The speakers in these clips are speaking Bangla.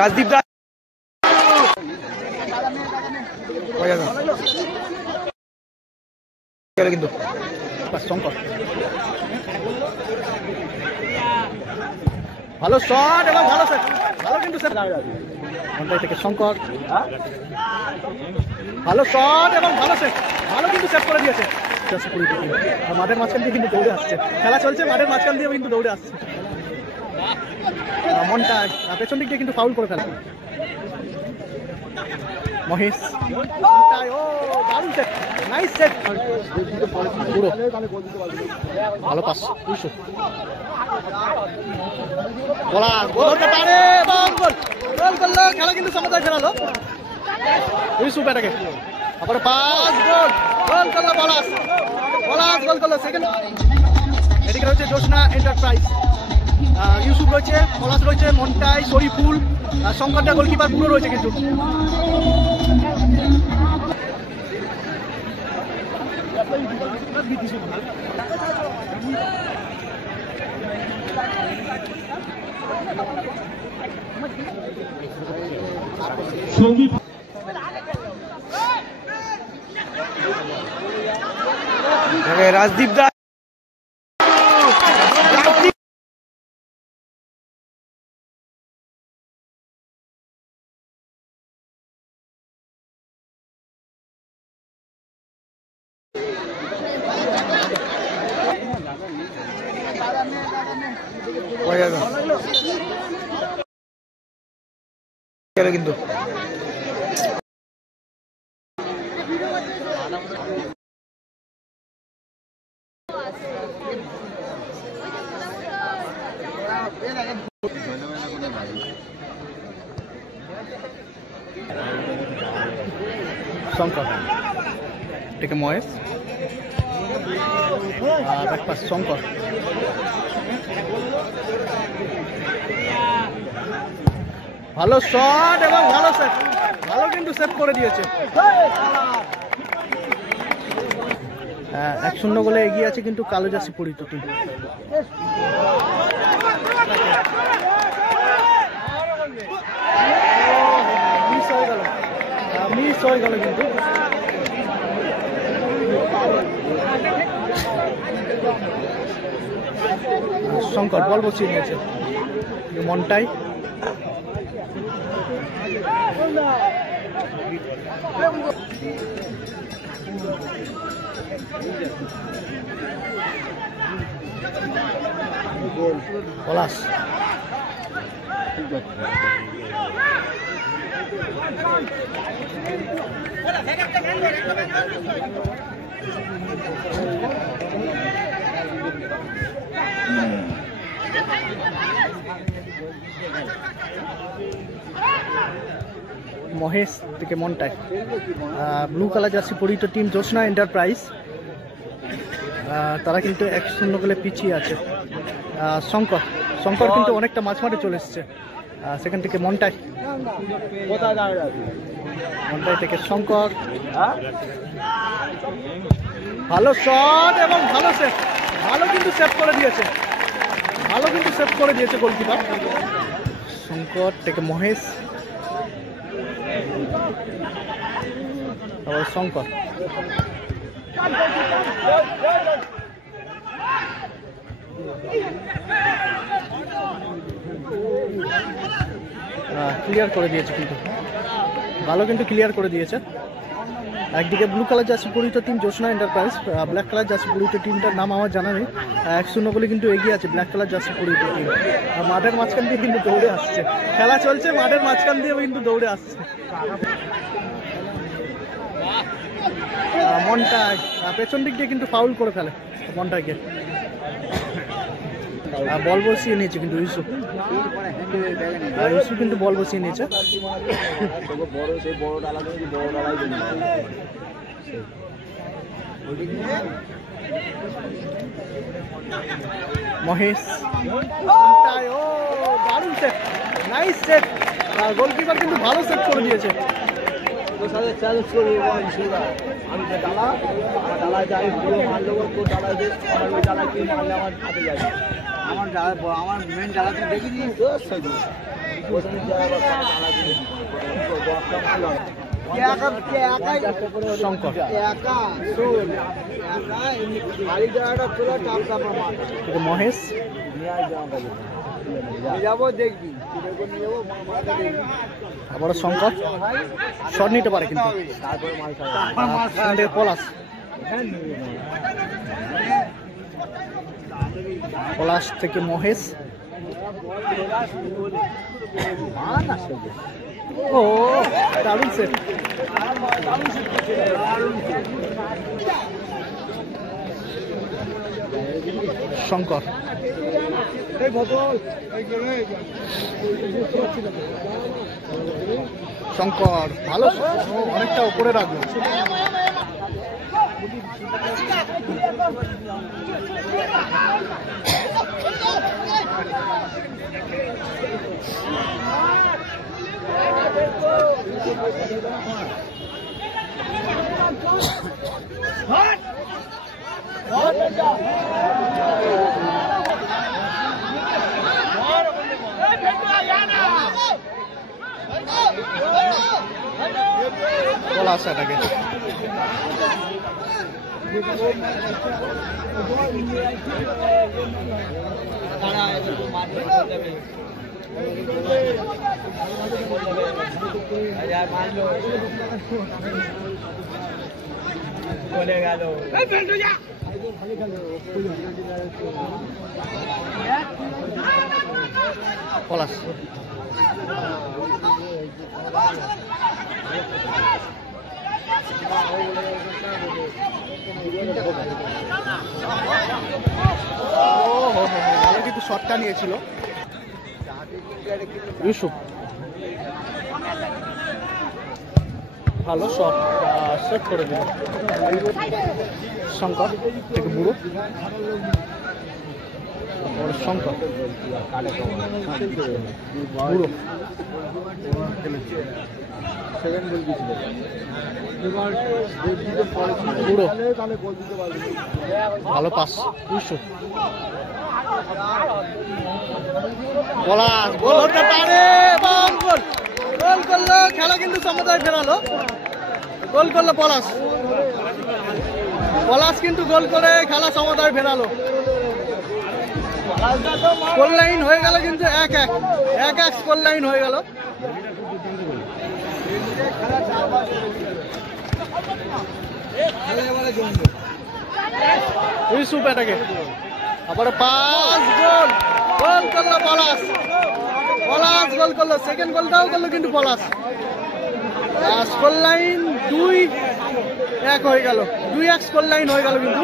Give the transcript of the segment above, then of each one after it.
রাজদীপ দা কিন্তু শঙ্কর ভালো শট এবং ভালো সেট, ভালো কিন্তু সেট থেকে শঙ্কর, ভালো শট এবং ভালো সেট, ভালো কিন্তু সেট করে দিয়েছে। মাঠের মাঝখান দিয়ে কিন্তু দৌড়ে আসছে, খেলা চলছে মাঠের মাঝখান দিয়ে কিন্তু দৌড়ে আসছে। মনটা পেছন দিক দিয়ে কিন্তু ফাউল করে ফেলে মহেশ। দারুণ সেট, নাইস সেট, পুরো ভালো পাস। খেলা কিন্তু সমতায় ফেরালো ইউসুফ এটাকে, আবার পাস গোল, গোল করলো পলাশ, পলাশ গোল করলো। সেকেন্ড এদিকে রয়েছে জোসনা এন্টারপ্রাইজ, ইউসুফ রয়েছে, পলাশ রয়েছে, মন্টাই, শরীফুল, শঙ্করটা গোলকিপার পুরো রয়েছে কিন্তু। রাজদীপ দা কিন্তু শঙ্কর থেকে মহেশ, শঙ্কর ভালো শট এবং ভালো সেট, ভালো কিন্তু সেভ করে দিয়েছে। 1-0 গোলে এগিয়ে আছে কিন্তু কালো জার্সি পরিহিত টিম। মিস হয়ে গেল কিন্তু শঙ্কর বল বসিয়ে নিয়েছে, মন্টাই পলাশ, মহেশ থেকে মন্টাই, ব্লু কালার জার্সি পরিহিত টিম জোসনা এন্টারপ্রাইজ, তারা কিন্তু 1-0 গোলে পিছিয়ে আছে। শঙ্কর, শঙ্কর কিন্তু অনেকটা মাঝমাঠে চলে এসছে। সেখান থেকে মন্টাই, মন্টাই থেকে শঙ্কর, ভালো শট এবং ভালো সেভ, ভালো কিন্তু সেভ করে দিয়েছে, ভালো কিন্তু সেভ করে দিয়েছে গোলকিপার। শঙ্কর থেকে মহেশ, আবার শঙ্কর, ক্লিয়ার করে দিয়েছে কিন্তু, ভালো কিন্তু ক্লিয়ার করে দিয়েছে। একদিকে ব্লু কালার জার্সি পরিহিত টিম জোসনা এন্টারপ্রাইজ, ব্ল্যাক কালার জার্সি পরিহিত টিমটার নাম আমার জানা নেই। 1-0 বলে কিন্তু এগিয়ে আছে ব্ল্যাক কালার জার্সি পরিহিত টিম। মাঠের মাঝখান দিয়ে কিন্তু দৌড়ে আসছে, খেলা চলছে মাঠের মাঝখান দিয়ে কিন্তু দৌড়ে আসছে। মন্টাই পেছন দিক দিয়ে কিন্তু ফাউল করে ফেলে মন্টাইকে, বল বসিয়ে নিয়েছে কিন্তু ইউসুফ, ইউসুফ কিন্তু বল বসিয়ে নিয়েছে। মহেশ, দারুণ সেট, নাইস সেট, গোলকিপার কিন্তু ভালো সেট করে দিয়েছে। আমার মেন জ্বালাতে দেখিনি শঙ্কর মহেশ যাবো দেখবি আবারও শঙ্কর শট নিতে পারে কিন্তু পলাশ পলাশ থেকে মহেশ ও দারুণ সেট শঙ্কর শঙ্কর ভালো অনেকটা উপরে রাখলো পলাশ এটাকে চলে গেল পলাশ কিন্তু শটটা নিয়েছিল ইউসুফ ভালো শট সেট করে দিল শঙ্কর থেকে বুড়ো শঙ্কর বুড়ো বুড়ো ভালো পাস ইউসুফ পলাশ গোল হতে পারে গোল গোল করলো খেলা কিন্তু সমতায় ফেরালো গোল করলো পলাশ পলাশ কিন্তু গোল করে খেলা সমতায় ফেরালো গোল লাইন হয়ে গেল কিন্তু 1-1 গোল লাইন হয়ে গেল ইউসুফ এটাকে আবার পাস গোল গোল করলো পলাশ পলাশ গোল করলো সেকেন্ড গোলটাও করলো কিন্তু পলাশ স্কোর লাইন 2-1 হয়ে গেল 2-1 স্কোর লাইন হয়ে গেল কিন্তু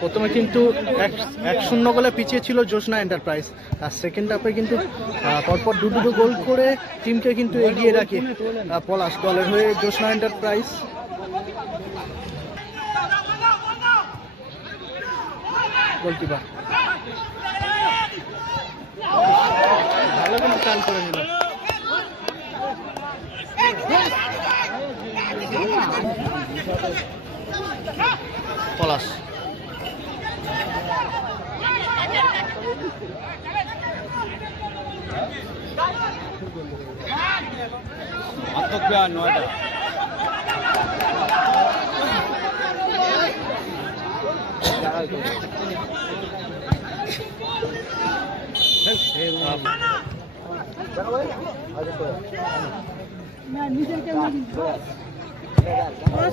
প্রথমে কিন্তু 1-0 গোলে পিছিয়ে ছিল জোসনা এন্টারপ্রাইজ আর সেকেন্ড হাফে কিন্তু পরপর দুটো গোল করে টিমকে কিন্তু এগিয়ে রাখে পলাশ দলের হয়ে জোসনা এন্টারপ্রাইজ গোলকিপার ভালো কিন্তু চাল করে নিল পলাশ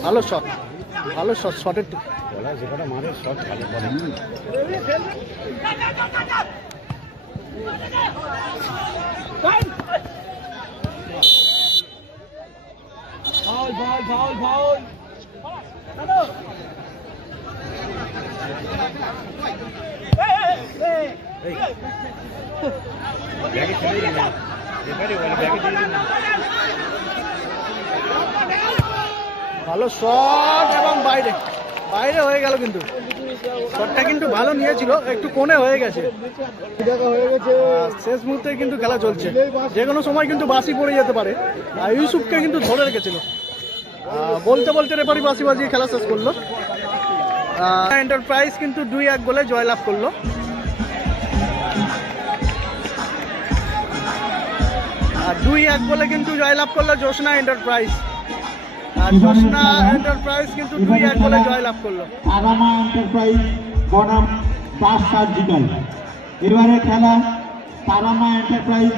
ভালো শট ভালো শট শটের যেটা মারে শট ভালো ফাউল ফাউল ভালো শট এবং বাইরে বাইরে হয়ে গেল, কিন্তু শটটা কিন্তু ভালো নিয়েছিল, একটু কোণে হয়ে গেছে। শেষ মুহূর্তে কিন্তু খেলা চলছে, যে কোনো সময় কিন্তু বাসি পড়ে যেতে পারে। আর ইউসুফকে কিন্তু ধরে রেখেছিল, বলতে বলতে রেফারি বাসি বাজিয়ে খেলা শেষ করলো। এন্টারপ্রাইজ কিন্তু 2-1 গোলে জয়লাভ করলো। আর 2-1 গোলে কিন্তু জয়লাভ করলো জোসনা এন্টারপ্রাইজ। আর জোসনা এন্টারপ্রাইজ কিন্তু 2-1 গোলে জয়লাভ করলো। তারামা এন্টারপ্রাইজ বনাম 5 সার্জিক্যাল। এবারে খেলা তারামা এন্টারপ্রাইজ